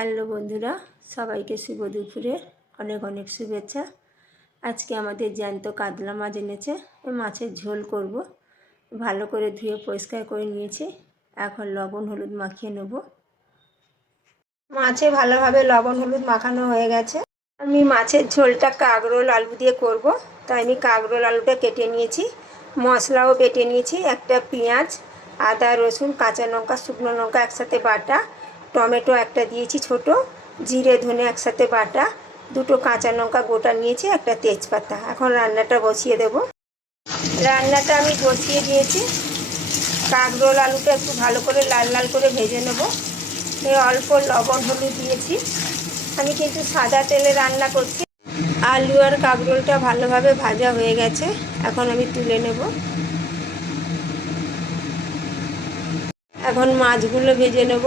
Hello বন্ধুরা, সবাইকে শুভ দুপুরের অনেক অনেক শুভেচ্ছা। আজকে আমাদের জ্যান্ত কাতলা মাছ এনেছে, মাছের ঝোল করব। ভালো করে ধুয়ে পরিষ্কার করে নিয়েছি। এখন লবণ হলুদ মাখিয়ে নেব। মাছে ভালোভাবে লবণ হলুদ মাখানো হয়ে গেছে। আমি মাছের ঝোলটা কাঁকরোল আলু দিয়ে করব, তাই আমি কাঁকরোল আলুটা কেটে নিয়েছি। মশলাও বেটে নিয়েছি, একটা পেঁয়াজ, আদা রসুন কাঁচা লঙ্কা শুকনো লঙ্কা একসাথে বাটা, টমেটো একটা দিয়েছি ছোট, জিরে ধনে একসাথে বাটা, দুটো কাঁচা লঙ্কা গোটা নিয়েছি, একটা তেজপাতা। এখন রান্নাটা বসিয়ে দেব। রান্নাটা আমি বসিয়ে দিয়েছি। কাঁকরোল আলুটা একটু ভালো করে লাল লাল করে ভেজে নেব। অল্প লবণ হলুদ দিয়েছি। আমি কিন্তু সাদা তেলে রান্না করছি। আলু আর কাঁকরোলটা ভালোভাবে ভাজা হয়ে গেছে, এখন আমি তুলে নেব। এখন মাছগুলো ভেজে নেব।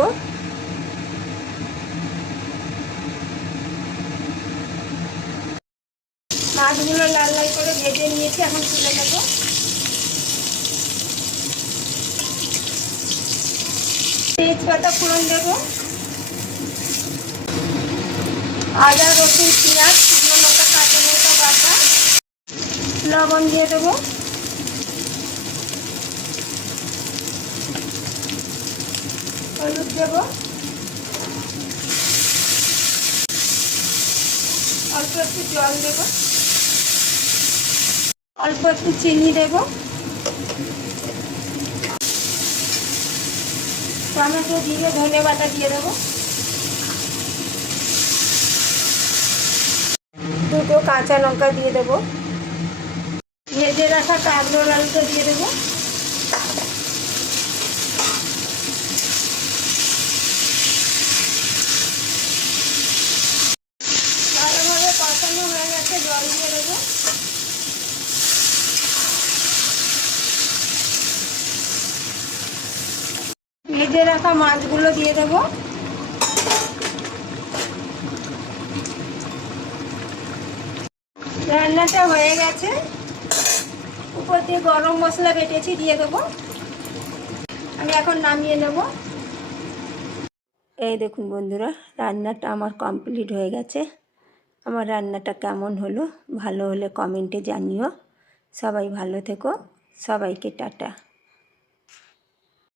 মাছগুলো লাল লাল করে ভেজে নিয়েছি, এখন তুলে নেব। তেজপাতা ফোড়ন দেব, আদা রসুন পেঁয়াজ শুকনো লঙ্কা কাঁচা লঙ্কা বাটা, লবণ দিয়ে দেবো, হলুদ দেব, অল্প একটু জল দেব, অল্প একটু চিনি দেব, টমেটো দিয়ে ধনে বাটা দিয়ে দেবো, দুটো কাঁচা লঙ্কা দিয়ে দেবো, ভেজে রাখা কাঁকরোল আলুটা দিয়ে দেবো, ভালোভাবে কষানো হয়ে গেছে, জল দিয়ে দেবো। ভেজে রাখা মাছগুলো দিয়ে দেবো। রান্নাটা হয়ে গেছে। উপর দিয়ে গরম মশলা বেটেছি দিয়ে দেবো। আমি এখন নামিয়ে নেব। এই দেখুন বন্ধুরা, রান্নাটা আমার কমপ্লিট হয়ে গেছে। আমার রান্নাটা কেমন হলো, ভালো হলে কমেন্টে জানিও। সবাই ভালো থেকো, সবাইকে টাটা।